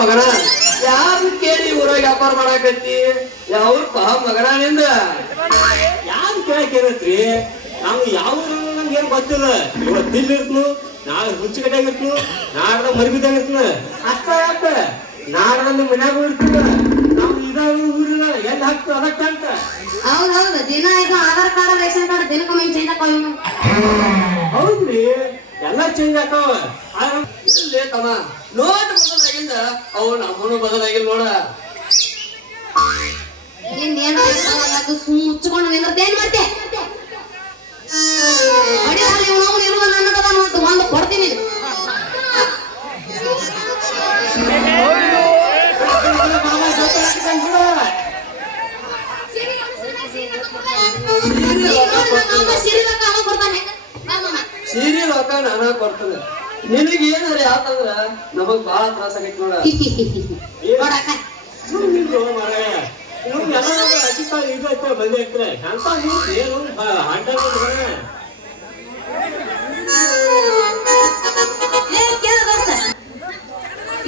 ಮಗನ ಯಾರು ಕೇಳಿ ಊರಾಗ ವ್ಯಾಪಾರ ಮಾಡಾಕತ್ತಿ ಯಾವ್ರಪ್ಪ ಮಗನ ನಿಂದ ಯಾರು ಕೇಳಕ್ಕೇನತ್ರಿ ನಾವು ಯಾವ ನಮ್ಗೆ ಏನ್ ಗೊತ್ತಿಲ್ಲ ಇವತ್ತು ಇಲ್ಲಿ ಇರ್ತನು ನಾಳೆ ಹುಂಚಿಗಡ್ಡೆಯಾಗ ಇರ್ತನು ನಾಡ್ದ ಮರಿಬಿದ್ದಾಗ ಇರ್ತನ ಅಷ್ಟ ಯಾಕ ನಾಡ್ದ ನಿಮ್ ಮನ್ಯಾಗ ಇರ್ತೀವ ನಾವು ಇದಾಗ ಊರಿನ ಎಲ್ಲಿ ಹಾಕ್ತು ಅದಕ್ಕೆ ಅಂತ ಹೌದೌದು ದಿನ ಈಗ ಆಧಾರ್ ಕಾರ್ಡ್ ರೇಷನ್ ಕಾರ್ಡ್ ದಿನಕ್ಕೊಮ್ಮೆ ಚೇಂಜ್ ಆಕಾವ ಹೌದ್ರಿ ಎಲ್ಲ ಚೇಂಜ್ ಆಕಾವ ಇಲ್ಲೇ ತಮ್ಮ ನೋಟ್ ಬದಲಾಗಿಂದ ಅವು ನಮ್ಮನು ಬದಲಾಗಿಲ್ಲ ನೋಡ ಇನ್ನೇನು ಸುಮ್ಮ ಮುಚ್ಚಿಕೊಂಡು ನಿಂದ್ರದ್ದು ಏನ್ ಮಾಡ್ತೆ ಅಡಿ ಅಲ್ಲಿ ಇವನು ಇರುವ ನನ್ನದ ಒಂದು ಕೊಡ್ತೀನಿ ಸೀರೆ ರೊಕ್ಕ ನಾನ ಕೊಡ್ತದೆ ನಿನಗೆ ಏನಾರ ಯಾಕಂದ್ರ ನಮಗ್ ಬಾಳ ತ್ರಾಸ ಆಗೈತಿ ನೋಡ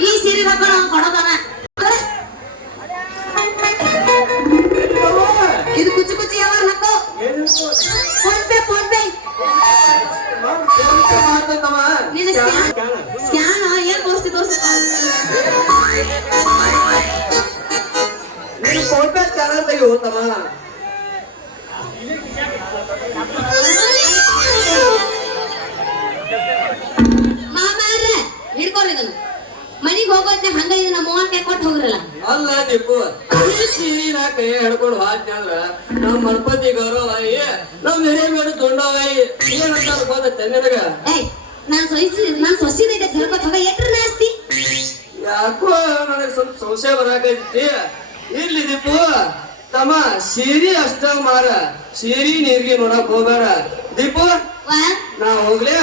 ಈ ಸೀರೆ ರೊಕ್ಕ ನಾವು ಕೊಡೋದನ ಇದು ಕುಚ್ಚು ಕುಚ್ಚು ಯಾವ ನಕ್ಕು ಫೋನ್ ಪೇ ನಿನ್ನ ಸ್ಕ್ಯಾನ್ ಏನ್ ತೋರಿಸ್ತಾ ನೀನು ಫೋಟೋ ಸ್ಕ್ಯಾನರ್ ತೆಗಿ ಹೋತಮ್ಮ ಮಾಮಾರ ಹಿಡ್ಕೊರಿ ಇದನ್ನು ಮನಿಗೆ ಹೋಗೋದ್ನೆ ಹಂಗ ಇದನ್ನ ಮೂವಕ್ಕೆ ಕೊಟ್ಟು ಹೋಗ್ರಲ್ಲ ಅಲ್ಲ ದೀಪು ಈ ಸೀರೆ ನಾ ಕೈ ಹಿಡ್ಕೊಂಡು ಹಾಕ್ತಿ ಅಂದ್ರ ನಮ್ ಮಲ್ಪತಿ ಗೌರವ ನಮ್ ಹಿರಿಯ ಮೇಡು ದೊಡ್ಡವಾಯಿ ಏನಂತಾರ ಗೊತ್ತ ನಿನಗ ಏಯ್ ನಾನ್ ಸೊಸಿದೈತೆ ಹೇಳ್ಕೊತ ಹೋಗ ಎಟ್ರ ನಾಸ್ತಿ ಯಾಕೋ ನನಗೆ ಸ್ವಲ್ಪ ಸಂಶಯ ಬರಾಕೈತಿ ಇರ್ಲಿ ದೀಪು ತಮ್ಮ ಸೀರೆ ಅಷ್ಟ ಮಾರ ಸೀರೆ ನೀರ್ಗೆ ನೋಡಕ್ ಹೋಗ್ಬೇಡ ದೀಪು ನಾ ಹೋಗ್ಲಿ